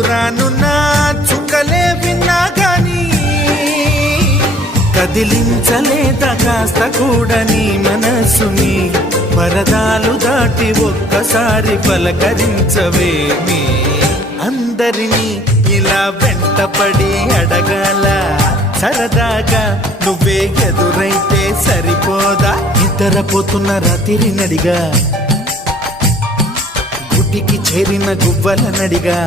దూరానున్న చుక్కలే విన్నా గాని కదిలించలేదా కాస్త కూడా నీ మనసుని. పరదాలు దాటి ఒక్కసారి పలకరించవేమి. అందరినీ ఇలా వెంటపడి అడగాల సరదాగా నువ్వే ఎదురైతే సరిపోదా. నిద్రపోతున్న రాత్రి నడిగా గుటికి చేరిన గువ్వల నడిగా